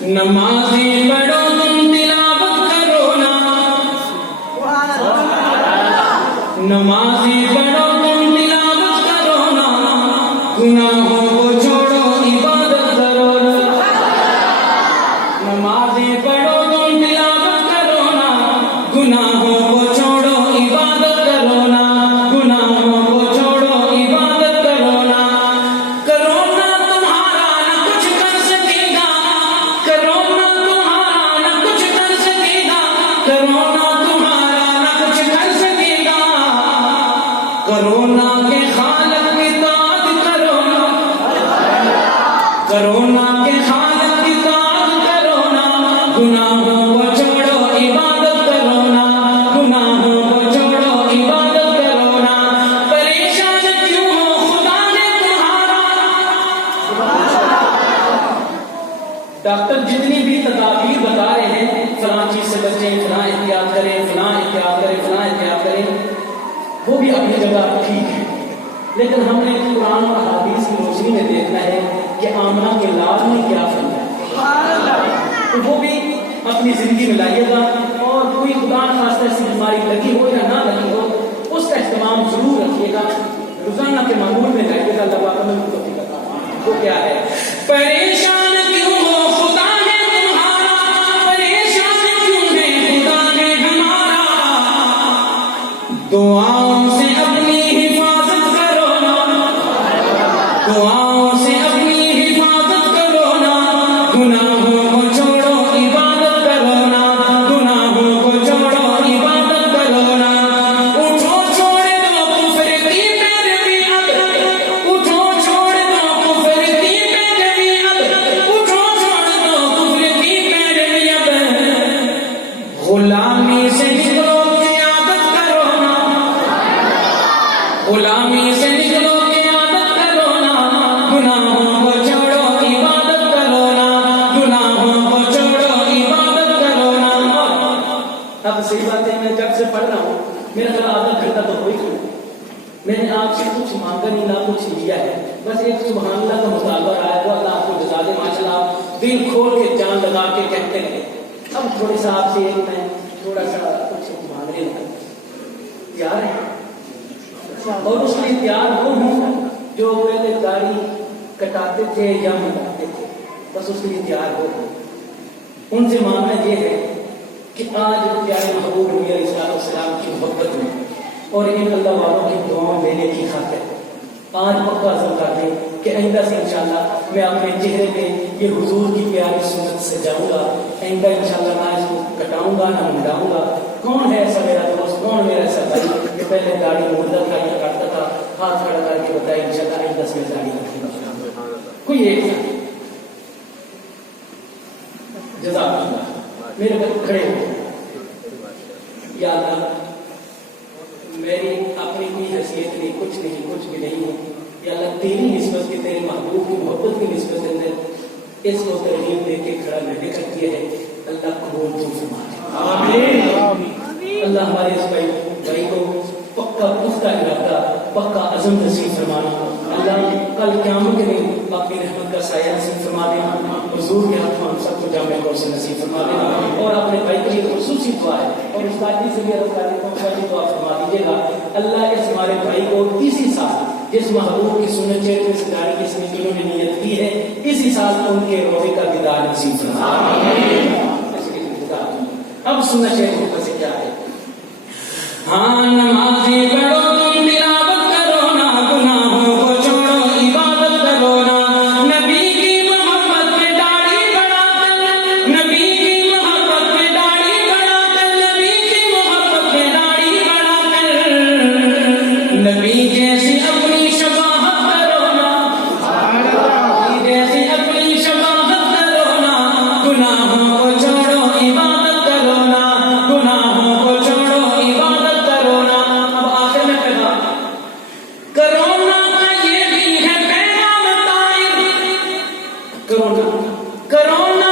نمازیں پڑھو تم تلاوت کرو نا، نمازیں پڑھو تم تلاوت کرو نا، گناہوں کو چھوڑو عبادت کرو نا، نمازیں پڑھو تم تلاوت کرو نا، گناہوں کو چھوڑو عبادت کرو نا، گناہوں کو چھوڑو عبادت کرو نا، کرونا تمہارا نہ کچھ کر سکے گا، کرونا تمہارا نہ کچھ کر سکے گا، کرونا تمہارا نہ کچھ کر سکے گا، کرونا کے خالق کی اطاعت کرو نا، کرونا کے خالق کی اطاعت کرو نا، گناہوں کو چھوڑو عبادت کرو نا، گناہوں کو چھوڑو عبادت کرو نا، پریشان کیوں ہو خدا نے تمہارا، ڈاکٹر جتنی بھی تدابیر بتا رہے ہیں فلاں چیز سے بچیں، فلاں احتیاط کریں، فلاں احتیاط کریں، فلاں احتیاط کریں، وہ بھی اپنی جگہ ٹھیک ہے، لیکن ہم نے قرآن اور حدیث کی روشنی میں دیکھنا ہے کہ آمنہ کے لال نے کیا فرمایا، تو وہ بھی اپنی زندگی میں لائیے گا، اور کوئی خدا خاصہ ایسی بیماری لگی ہو یا نہ لگی ہو اس کا اہتمام ضرور رکھیے گا، روزانہ کے معمول میں لائیے گا، اللہ پاک ہمیں توفیق عطا فرمائے۔ وہ کیا ہے؟ پریشان کیوں ہو خدا نے تمہارا، پریشان کیوں ہے خدا نے ہمارا، دعاؤں سے اپنی حفاظت کرو نا، دعاؤں سے اپنی حفاظت کرو نا، گناہوں کو چھوڑو عبادت کرو نا، گناہوں کو چھوڑو عبادت کرو نا، اٹھو چھوڑ دو کفر کی پیروی اب، اٹھو چھوڑ دو کفر کی پیروی اب، اٹھو چھوڑ دو کفر کی پیروی اب، غلامی سے نکلو قیادت کرو نا، غلامی سے نکلو قیادت کرو نا، گناہوں کو چھوڑو عبادت کرو نا، گناہوں کو چھوڑو عبادت کرو نا۔ اب صحیح بات ہے، میں جب سے پڑھ رہا ہوں میرا خیال آدھا گھنٹہ تو ہو ہی گیا، میں نے آپ سے کچھ مانگا نہیں نہ کچھ لیا ہے، بس ایک سبحان اللہ کا مطالبہ رہا ہے، وہ اللہ آپ کو جزا دے، ماشاء اللہ دل کھول کے جان لگا کے کہتے ہیں۔ اب تھوڑی سا آپ سے ایک میں تھوڑا سا کچھ مانگنے لگا، تیار ہے؟ اور اس لیے تیار وہ ہوں جو پہلے داڑھی کٹاتے تھے یا منڈاتے تھے، بس اس کے لیے تیار ہو، ان سے مانگنا یہ ہے کہ آج پیارے محبوب نبی علیہ السلام کی محبت میں اور ان اللہ والوں کی دعاؤں لینے کی خاطر آج پکا عزم کر دیں کہ آئندہ سے انشاءاللہ میں اپنے چہرے پہ یہ حضور کی پیاری سنت سے جاؤں گا، آئندہ انشاءاللہ نہ اس کو کٹاؤں گا نہ منڈاؤں گا۔ کون ہے ایسا میرا دوست، کون میرا ایسا بھائی کہ پہلے داڑھی مردہ تھا یا کاٹتا تھا، ہاتھ کھڑا کر کے بتائے انشاءاللہ آئندہ سے میں داڑھی رکھوں گا، کوئی ایک تھا؟ جزاک اللہ، میرے گھر کھڑے ہو، یا اللہ میری اپنی کوئی حیثیت نہیں، کچھ نہیں، کچھ بھی نہیں ہے، یا اللہ تیری نسبت کی، تیرے محبوب کی محبت کی نسبت کے اندر اس کو ترغیب دے کے کھڑا میں نے کر دیا ہے، اللہ قبول تو فرما دے، آمین۔ اللہ ہمارے اس بھائی کو پکا پختہ ارادہ، پکا عزم نصیب فرمانا، اللہ کل قیامت کے دن اپنی رحمت کا سایہ نصیب فرما دینا، حضور کے ہاتھ ہم سب کو جامع طور سے نصیب فرما دینا، اور اپنے بھائی کے لیے خصوصی دعا ہے اور اس بات سے بھی عرض کریں تو دعا فرما دیجیے گا، اللہ اس ہمارے بھائی کو اسی سال جس محبوب کی سنت چہرے سے داڑھی کی سنت انہوں نے نیت کی ہے، اسی سال ان کے روزے کا دیدار نصیب فرما۔ اب سنت چہرے سے کیا ہے؟ ہاں نمازیں پڑھو تم تلاوت کرو نا، گناہوں کو چھوڑو عبادت کرو نا، نبی کی محبت میں داڑھی بڑھا کر، نبی کی محبت میں داڑھی بڑھا کر، نبی کی محبت میں داڑھی بڑھا کر، نبی جیسی اپنی شباہت کرو نا، نبی جیسی اپنی شباہت کرو نا، گناہوں کو چھوڑو عبادت کرو نا، گناہوں کو چھوڑو عبادت کرو نا۔ اب آخر میں پیغام، کرونا کا یہ بھی ہے پیغام طائب، کرونا